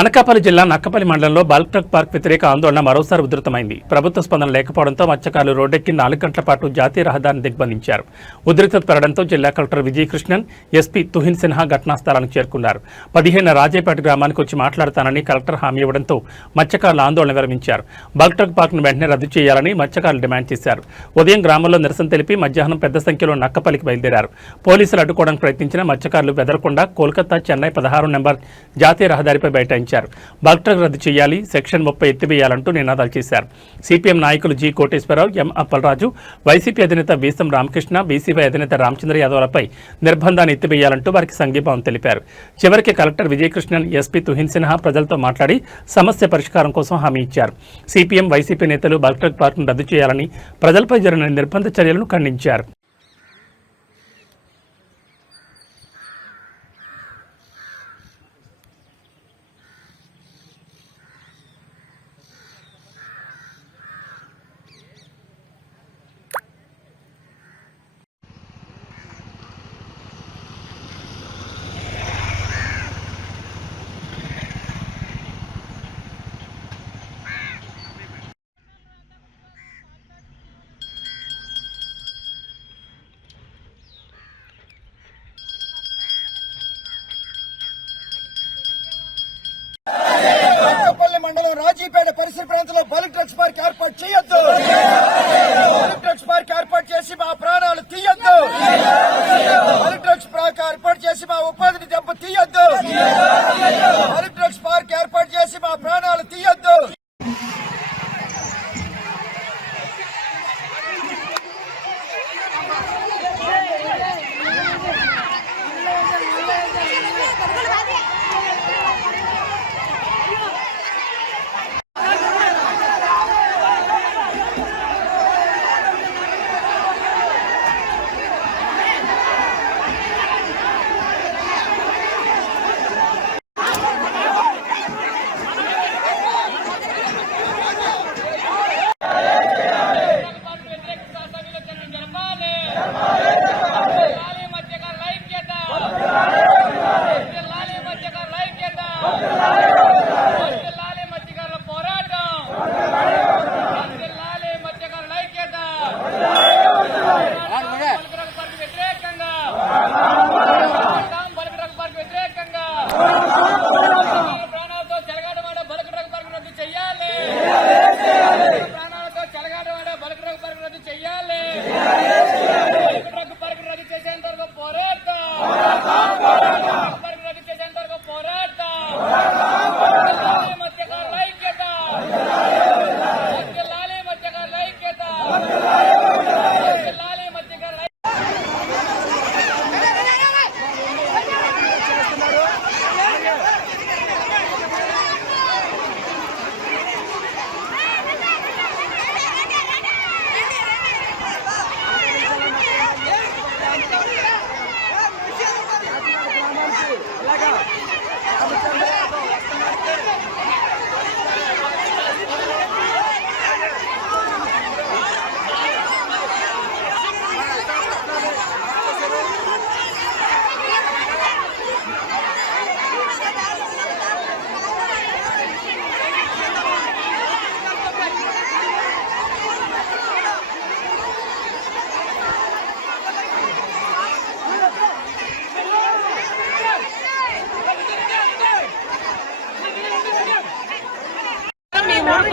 అనకాపల్లి జిల్లా నక్కపల్లి మండలంలో bulk truck park వ్యతిరేక ఆందోళన మరోసారి ఉధృతమైంది. ప్రభుత్వ స్పందన లేకపోవడంతో మత్స్యకారులు రోడ్డెక్కి 4 గంటల పాటు జాతీయ రహదారిని దిగ్బంధించారు. ఉద్రిక్తత పెరగడంతో జిల్లా కలెక్టర్ విజయకృష్ణన్, ఎస్పీ తుహిన్ సిన్హా ఘటనా స్థలానికి చేరుకున్నారు. 15 రాజేపేట గ్రామానికి వచ్చి మాట్లాడతానని కలెక్టర్ హామీ ఇవ్వడంతో మత్స్యకారులు ఆందోళన విరమించారు. బల్క్ ట్రక్ పార్క్ను వెంటనే రద్దు చేయాలని మత్స్యకారులు డిమాండ్ చేశారు. ఉదయం గ్రామంలో నిరసన తెలిపి మధ్యాహ్నం పెద్ద సంఖ్యలో నక్కపల్లికి బయలుదేరారు. పోలీసులు అడ్డుకోవడానికి ప్రయత్నించిన మత్స్యకారులు బెదరకుండా కోల్కతా చెన్నై 16 నెంబర్ జాతీయ రహదారిపై బైఠాయించారు. బల్క్ ట్రక్ రద్దు చేయాలి, సెక్షన్ 30 ఎత్తివేయాలంటూ నినాదాలు చేశారు. సిపిఎం నాయకులు జి కోటేశ్వరరావు, ఎం అప్పలరాజు, వైసీపీ అధినేత వీసం రామకృష్ణ, బీసీవై అధినేత రామచంద్ర యాదవ్లపై నిర్బంధాన్ని ఎత్తివేయాలంటూ వారికి సంఘీభావం తెలిపారు. చివరికి కలెక్టర్ విజయకృష్ణన్, ఎస్పీ తుహిన్ సిన్హా ప్రజలతో మాట్లాడి సమస్య పరిష్కారం కోసం హామీ ఇచ్చారు. సిపిఎం, వైసీపీ నేతలు బల్క్ ట్రక్ పార్కును రద్దు చేయాలని, ప్రజలపై జరిగిన నిర్బంధ చర్యలను ఖండించారు. మండలం రాజీపేట పరిసర ప్రాంతంలో బల్క్ ట్రక్స్ పార్క్ ఏర్పాటు చేయొద్దు. బల్క్ ట్రక్స్ పార్క్ ఏర్పాటు చేసి మా ప్రాణాలు తీయొద్దు. బల్క్ ట్రక్స్ పార్క్ ఏర్పాటు చేసి మా ఉపాధిని దెబ్బ తీయొద్దు. బల్క్ ట్రక్స్ పార్క్ ఏర్పాటు చేసి మా ప్రాణాలు తీయొద్దు.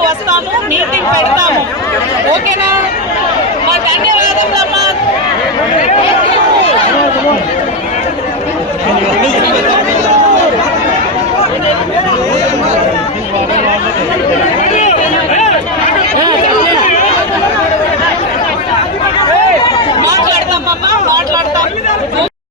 వస్తాము, మీటింగ్ పెడతాము, ఓకేనా?